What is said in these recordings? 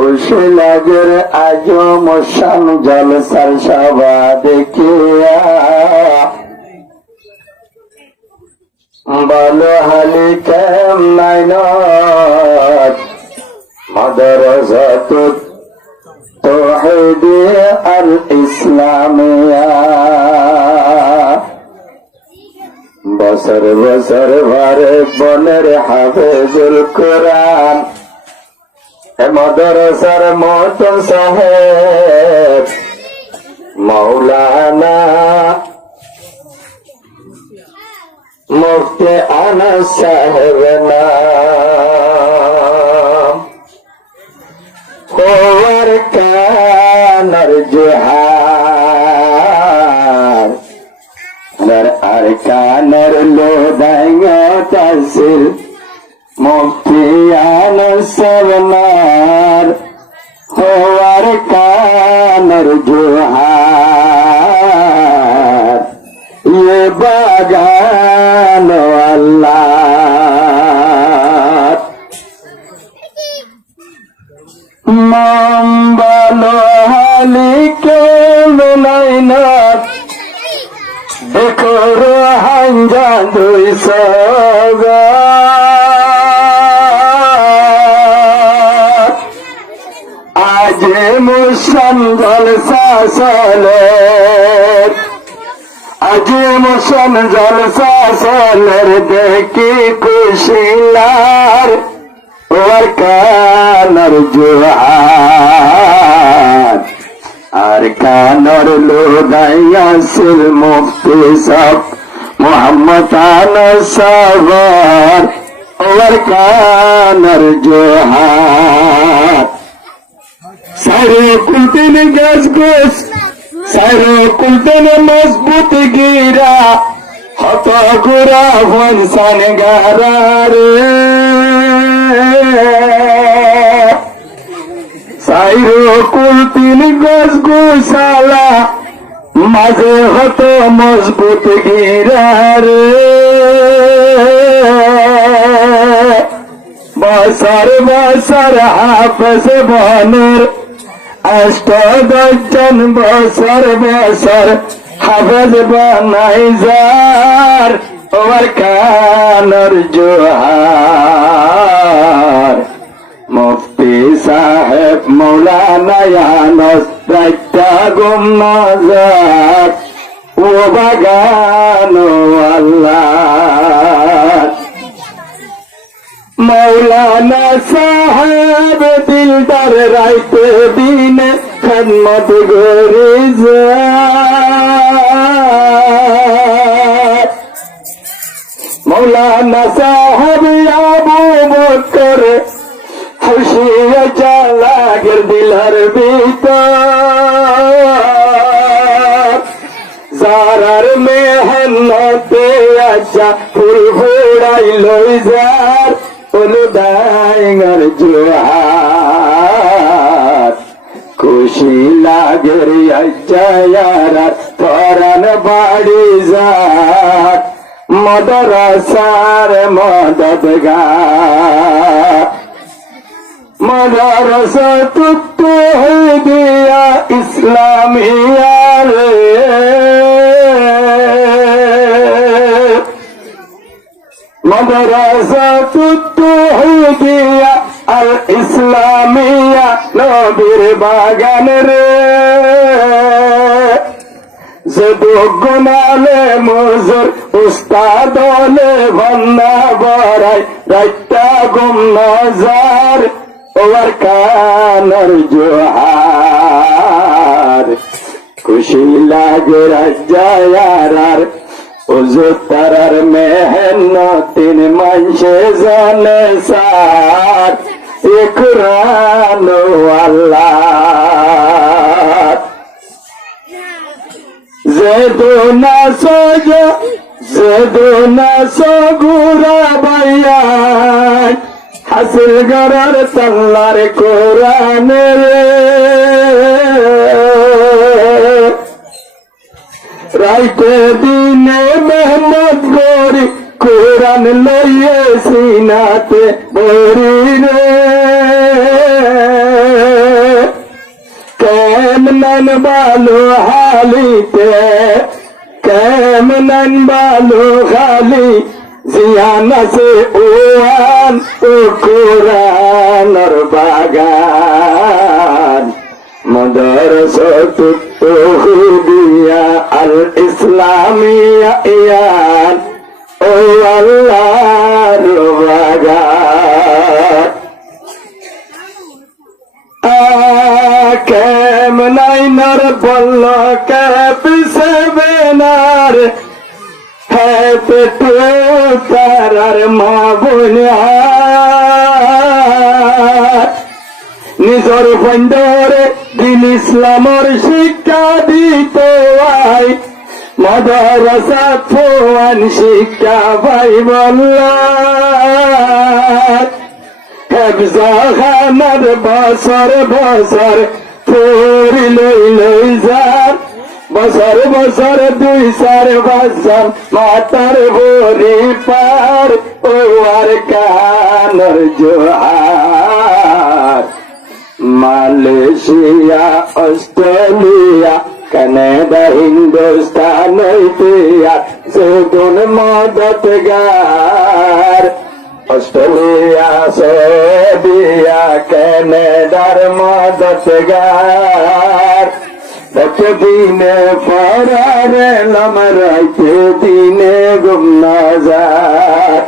খুশি লাগের আজম শান জলসার সভা দেখিয়া বলো হালি কেম নাইনত মাদ্রাসাত তাওহীদ আল ইসলামিয়া বছর বছর ভরে বনের হাফেজুল কোরআন মাদ্রাসার মতন সাহেব মৌলানা মুফতি আনাস সাহেব নাম হোয়ার কানার জোহার আর কানার লোদাইয়া তাসিল মুফতি আনাস সরনার হোয়ার কানার জোহার ये बागान अल्लाह माम्बालो हाली के मिलाइनात देखो रोहांजा दुई सगा आज मुस्लिम जलसा चले আজি মোশন জলসা চলের দেখি খুশিলার ওর কানর জোহার আর কানর লোদাইয়া সিল মুফতি সব মোহাম্মদ আনাস সাওয়ার ওর কানর জোহার সারে কুলতিন গাছ গোস সাইরো কুলতেনে মজবুত গিরা হত গুরা ভনসান গারারে সাইরো কুলতিন গজ গোসালা মাঝে হত মজবুত গিরারে বছর বছর হাফেজ বনের অষ্টদশজন বছর বছর হাফেজ বানাই যার ওর কানর জোহার মুফতি সাহেব মৌলানা আনাস রাইতা গুম নজর ও বাগান আল্লাহ মৌলানা সাহেব দিলদার রাইতে দিনে খদমত গরে যায় মৌলানা সাহেব আবু বকর খুশি জালাগের দিলার ভিতর যারার মেহনতে আশা ফুল ঘোড়াই লই যার অনুদায়ঙ্গর জোহার খুশি লাগের আজায়ার পরান বাড়ি যার মাদ্রাসার মদদগার মাদ্রাসা তাওহীদিয়া ইসলামিয়া রে মাদ্রাসা তাওহীদিয়া আল ইসলামিয়া নবীর বাগান রে যদু গুনালে মজুর উস্তাদ হলে ভান্না বড়াই রাইতা গুম নজর ওর কানর জোহার খুশি লাগে রাজায়ার ওজো তারার মেহনতিন মানসে জানে সার এ কুরআন আল্লাহ যেদুনা সগুরা বাইয়া হাসিল গরার সাল্লার কোরআন রে রাইতে দিনে মেহনত করি কোরআন লইয়ে সিনাতে বরি রে কেমন বালু হালিতে কেমন বালু খালি জিয়ান আছে ওয়ান ও কোরআনর বাগান মাদ্রাসাতুত তাওহীদিয়া আল ইসলামিয়া ইয়ান ও আল্লাহর বাগান কেমনাইনার বলল কেপিসেবেনার পেটু তারার মা বোনা নিজর বন্ধরে দিন ইসলামর শিক্ষা দিত আই মাদ্রাসা ফোয়ান শিক্ষা ভাই বলল হেফজাখানার বছর বছর পড়ি লই লই যার বছর বছর 2-4 বছর মাতার ভরি পার ও আর কানর জোহার Malaysia Australia Canada Hindustan India সেদুন মদতগার অস্ট্রেলিয়া সৌদিয়া কানাডার মদতগার দিনে পরারে লমরাইতে দিনে গুমনাজার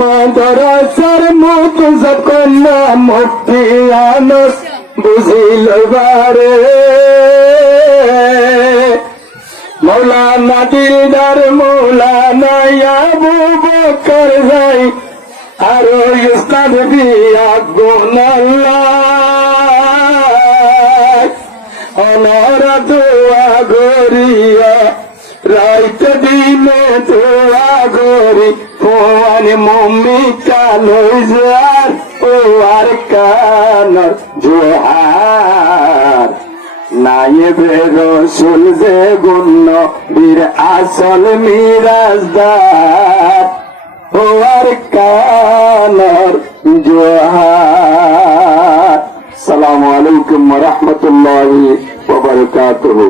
মাদ্রাসার মুখ যখন মুক্তি আনস বুঝিল বারে মৌলানা দিলদার মৌলানা আবু বকর যাই আর ইসলাম বিয়া গুনাল্লাহ অনর দোয়া গরিয়া রাইত দিনে দোয়া গরি ফোয়ান মম্মি কালো যার ও আর কানর জোহার নায়েবে রসুল যে গুণ বীর আসল মিরাজদার ও আর কানর জোহার। আসসালামু আলাইকুম ওয়া রাহমাতুল্লাহি ওয়া বারাকাতুহু।